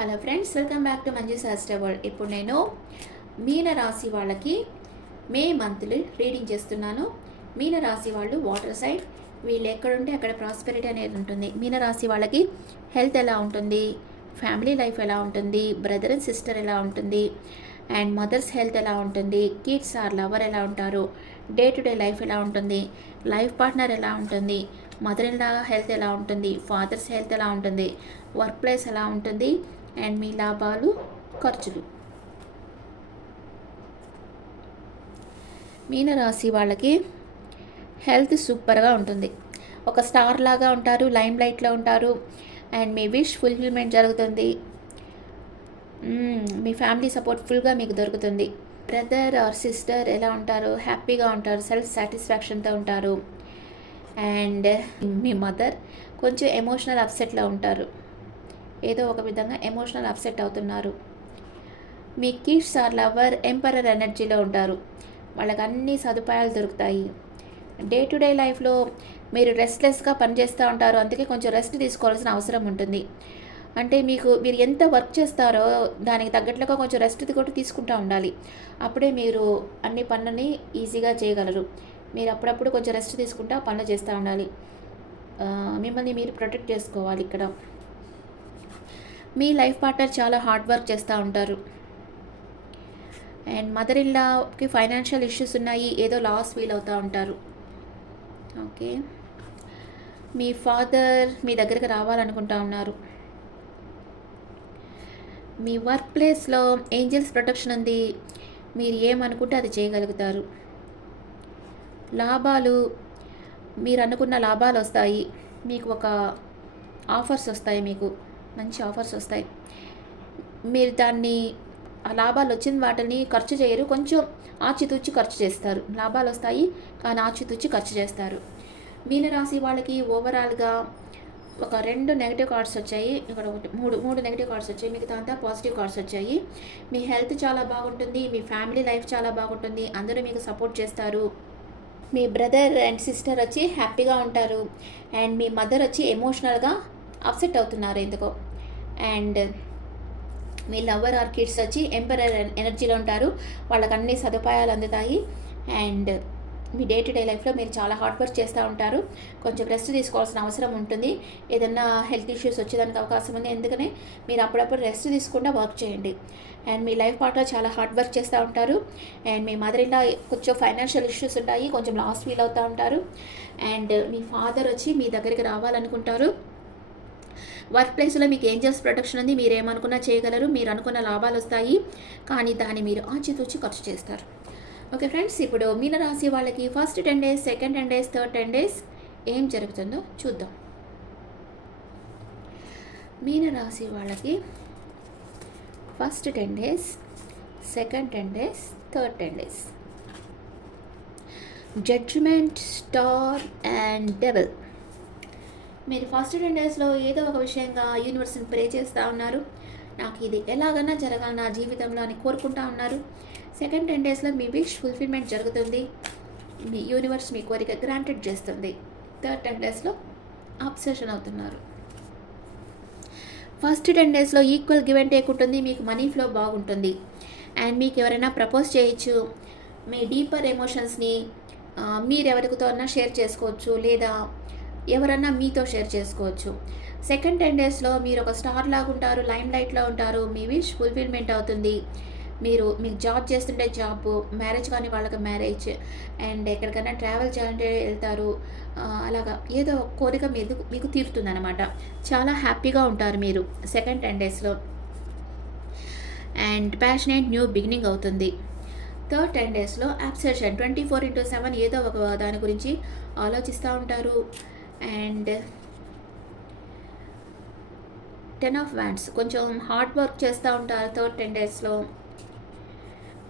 Hello friends, welcome back to Manju శాస్త్ర world. ఇప్పుడు నేను మీన రాశి వాళ్ళకి మే మంత్లీ రీడింగ్ చేస్తున్నాను. మీన రాశి వాళ్ళు వాటర్ సైడ్, వీళ్ళు ఎక్కడుంటే అక్కడ ప్రాస్పెరిటీ అనేది ఉంటుంది. మీన రాశి వాళ్ళకి హెల్త్ ఎలా ఉంటుంది, ఫ్యామిలీ లైఫ్ ఎలా ఉంటుంది, బ్రదర్ అండ్ సిస్టర్ ఎలా ఉంటుంది, అండ్ మదర్స్ హెల్త్ ఎలా ఉంటుంది, కిడ్స్ ఆర్ లవర్ ఎలా ఉంటారు, డే టు డే లైఫ్ ఎలా ఉంటుంది, లైఫ్ పార్ట్నర్ ఎలా ఉంటుంది, మదర్ ఇన్ లా హెల్త్ ఎలా ఉంటుంది, ఫాదర్స్ హెల్త్ ఎలా ఉంటుంది, వర్క్ ప్లేస్ ఎలా ఉంటుంది, అండ్ మీ లాభాలు ఖర్చులు. మీనరాశి వాళ్ళకి హెల్త్ సూపర్గా ఉంటుంది. ఒక స్టార్ లాగా ఉంటారు, లైమ్ లైట్లో ఉంటారు, అండ్ మీ విష్ ఫుల్ఫిల్మెంట్ జరుగుతుంది. మీ ఫ్యామిలీ సపోర్ట్ ఫుల్గా మీకు దొరుకుతుంది. బ్రదర్ ఆర్ సిస్టర్ ఎలా ఉంటారు, హ్యాపీగా ఉంటారు, సెల్ఫ్ సాటిస్ఫాక్షన్తో ఉంటారు. అండ్ మీ మదర్ కొంచెం ఎమోషనల్ అప్సెట్లో ఉంటారు, ఏదో ఒక విధంగా ఎమోషనల్ అప్సెట్ అవుతున్నారు. మీ కిడ్స్ ఆర్ లవర్ ఎంపరర్ ఎనర్జీలో ఉంటారు, వాళ్ళకి అన్ని సదుపాయాలు దొరుకుతాయి. డే టు డే లైఫ్లో మీరు రెస్ట్లెస్గా పనిచేస్తూ ఉంటారు, అందుకే కొంచెం రెస్ట్ తీసుకోవాల్సిన అవసరం ఉంటుంది. అంటే మీరు ఎంత వర్క్ చేస్తారో దానికి తగ్గట్లుగా కొంచెం రెస్ట్ కూడా తీసుకుంటూ ఉండాలి. అప్పుడే మీరు అన్ని పనులని ఈజీగా చేయగలరు. మీరు అప్పుడప్పుడు కొంచెం రెస్ట్ తీసుకుంటూ పనులు చేస్తూ ఉండాలి. మిమ్మల్ని మీరు ప్రొటెక్ట్ చేసుకోవాలి. ఇక్కడ మీ లైఫ్ పార్ట్నర్ చాలా హార్డ్ వర్క్ చేస్తూ ఉంటారు. అండ్ మదర్ ఇన్ లాకి ఫైనాన్షియల్ ఇష్యూస్ ఉన్నాయి, ఏదో లాస్ ఫీల్ అవుతూ ఉంటారు. ఓకే, మీ ఫాదర్ మీ దగ్గరికి రావాలనుకుంటా ఉన్నారు. మీ వర్క్ ప్లేస్లో ఏంజల్స్ ప్రొటెక్షన్ ఉంది, మీరు ఏమనుకుంటే అది చేయగలుగుతారు. లాభాలు, మీరు అనుకున్న లాభాలు వస్తాయి. మీకు ఒక ఆఫర్స్ వస్తాయి, మీకు మంచి ఆఫర్స్ వస్తాయి. మీరు దాన్ని ఆ లాభాలు వచ్చిన వాటిని ఖర్చు చేయరు, కొంచెం ఆచితూచి ఖర్చు చేస్తారు. లాభాలు వస్తాయి కానీ ఆచితూచి ఖర్చు చేస్తారు. మీనరాశి వాళ్ళకి ఓవరాల్గా ఒక 2 నెగిటివ్ కార్డ్స్ వచ్చాయి, ఇక్కడ మూడు నెగిటివ్ కార్డ్స్ వచ్చాయి, మిగతా అంతా పాజిటివ్ కార్డ్స్ వచ్చాయి. మీ హెల్త్ చాలా బాగుంటుంది, మీ ఫ్యామిలీ లైఫ్ చాలా బాగుంటుంది, అందరూ మీకు సపోర్ట్ చేస్తారు. మీ బ్రదర్ అండ్ సిస్టర్ వచ్చి హ్యాపీగా ఉంటారు, అండ్ మీ మదర్ వచ్చి ఎమోషనల్గా అప్సెట్ అవుతున్నారు ఎందుకో. And me lover are kids వచ్చి ఎంపరర్ ఎనర్జీలో ఉంటారు, వాళ్ళకి అన్ని సదుపాయాలు అందుతాయి. And me day to day లైఫ్లో మీరు చాలా హార్డ్ వర్క్ చేస్తూ ఉంటారు, కొంచెం రెస్ట్ తీసుకోవాల్సిన అవసరం ఉంటుంది. ఏదన్నా హెల్త్ ఇష్యూస్ వచ్చేదానికి అవకాశం ఉంది, ఎందుకనే మీరు అప్పుడప్పుడు రెస్ట్ తీసుకుంటూ వర్క్ చేయండి. అండ్ మీ లైఫ్ పార్ట్నర్ చాలా హార్డ్ వర్క్ చేస్తూ ఉంటారు. And me mother in law కొంచెం ఫైనాన్షియల్ ఇష్యూస్ ఉంటాయి, కొంచెం లాస్ ఫీల్ అవుతూ ఉంటారు. అండ్ మీ ఫాదర్ వచ్చి మీ దగ్గరికి రావాలనుకుంటారు. వర్క్ ప్లేస్లో మీకు ఏంజల్స్ ప్రొటెక్షన్ ఉంది, మీరు ఏమనుకున్నా చేయగలరు, మీరు అనుకున్న లాభాలు వస్తాయి, కానీ దాన్ని మీరు ఆచితూచి ఖర్చు చేస్తారు. ఓకే ఫ్రెండ్స్, ఇప్పుడు మీనరాశి వాళ్ళకి first 10 days, second 10 days, third 10 days ఏం జరుగుతుందో చూద్దాం. మీనరాశి వాళ్ళకి first 10 days, second 10 days, third 10 days. Judgement, star and devil. మీరు ఫస్ట్ 10 daysలో ఏదో ఒక విషయంగా యూనివర్స్ని ప్రే చేస్తూ ఉన్నారు, నాకు ఇది ఎలాగైనా జరగాలి నా జీవితంలో అని కోరుకుంటూ ఉన్నారు. సెకండ్ 10 daysలో మీ విష్ ఫుల్ఫిల్మెంట్ జరుగుతుంది, మీ యూనివర్స్ మీ కోరిక గ్రాంటెడ్ చేస్తుంది. థర్డ్ 10 daysలో అబ్సెషన్ అవుతున్నారు. ఫస్ట్ 10 daysలో ఈక్వల్ గివ్ అండ్ టేక్ ఉంటుంది, మీకు మనీ ఫ్లో బాగుంటుంది. అండ్ మీకు ఎవరైనా ప్రపోజ్ చేయొచ్చు, మీ డీపర్ ఎమోషన్స్ని మీరు ఎవరితో అన్నా షేర్ చేసుకోవచ్చు, లేదా ఎవరన్నా మీతో షేర్ చేసుకోవచ్చు. సెకండ్ 10 daysలో మీరు ఒక స్టార్ లాగా ఉంటారు, లైమ్ లైట్లో ఉంటారు, మీ విష్ ఫుల్ఫిల్మెంట్ అవుతుంది. మీకు జాబ్ చేస్తుంటే జాబ్, మ్యారేజ్ కానీ వాళ్ళకి మ్యారేజ్, అండ్ ఎక్కడికైనా ట్రావెల్ చేయాలంటే వెళ్తారు. అలాగా ఏదో కోరిక మీకు తీరుతుంది అనమాట. చాలా హ్యాపీగా ఉంటారు మీరు సెకండ్ 10 daysలో. అండ్ ప్యాషనేట్ న్యూ బిగినింగ్ అవుతుంది. థర్డ్ 10 daysలో అబ్సెషన్ 24/7 ఏదో ఒక దాని గురించి ఆలోచిస్తూ ఉంటారు. అండ్ 10 of Wands, కొంచెం హార్డ్ వర్క్ చేస్తూ ఉంటారు థర్డ్ 10 daysలో.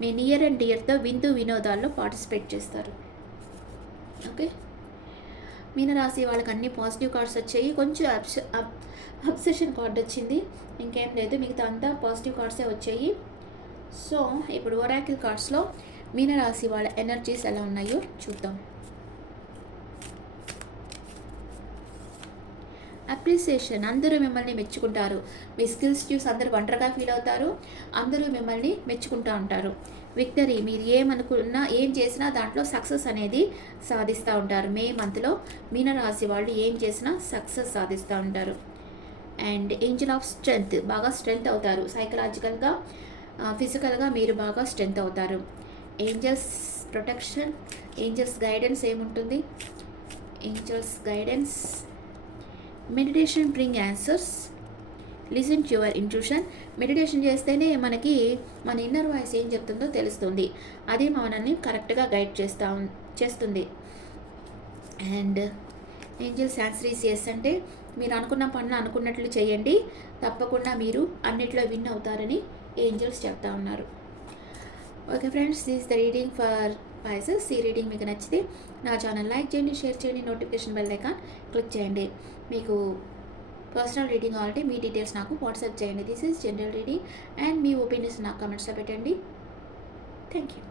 మీ నియర్ అండ్ డియర్తో వినోదాల్లో పార్టిసిపేట్ చేస్తారు. ఓకే, మీనరాశి వాళ్ళకి అన్ని పాజిటివ్ కార్డ్స్ వచ్చాయి, కొంచెం అబ్సెషన్ కార్డ్ వచ్చింది, ఇంకేం లేదు, మిగతా అంతా పాజిటివ్ కార్డ్సే వచ్చాయి. సో ఇప్పుడు ఒరాకిల్ కార్డ్స్లో మీనరాశి వాళ్ళ ఎనర్జీస్ ఎలా ఉన్నాయో చూద్దాం. అప్రిసియేషన్, అందరూ మిమ్మల్ని మెచ్చుకుంటారు. మీ స్కిల్స్ చూసి అందరూ ఒంటరిగా ఫీల్ అవుతారు. అందరూ మిమ్మల్ని మెచ్చుకుంటా ఉంటారు. విక్టరీ, మీరు ఏమనుకున్నా ఏం చేసినా దాంట్లో సక్సెస్ అనేది సాధిస్తూ ఉంటారు. మే మంత్లో మీనరాశి వాళ్ళు ఏం చేసినా సక్సెస్ సాధిస్తూ ఉంటారు. అండ్ ఏంజల్ ఆఫ్ స్ట్రెంగ్త్, బాగా స్ట్రెంగ్త్ అవుతారు. సైకలాజికల్గా ఫిజికల్గా మీరు బాగా స్ట్రెంగ్త్ అవుతారు. ఏంజల్స్ ప్రొటెక్షన్, ఏంజల్స్ గైడెన్స్ ఏముంటుంది? Angels guidance, meditation bring answers, listen to your intuition. Meditation చేస్తేనే మనకి మన ఇన్నర్ వాయిస్ ఏం చెప్తుందో తెలుస్తుంది. అది మనల్ని కరెక్ట్గా గైడ్ చేస్తుంది. అండ్ ఏంజల్స్ ఆన్సరీస్ ఎస్ అంటే మీరు అనుకున్న పనులు అనుకున్నట్లు చేయండి, తప్పకుండా మీరు అన్నిట్లో విన్ అవుతారని ఏంజల్స్ చెప్తా ఉన్నారు. Okay friends, this the reading for Pisces. ఈ రీడింగ్ మీకు నచ్చితే నా ఛానల్ లైక్ చేయండి, షేర్ చేయండి, నోటిఫికేషన్ బెల్ ఐకాన్ క్లిక్ చేయండి. మీకు పర్సనల్ రీడింగ్ కావాలంటే మీ డీటెయిల్స్ నాకు వాట్సాప్ చేయండి. This is general reading and మీ ఒపీనియన్స్ నాకు కమెంట్స్లో పెట్టండి. Thank you.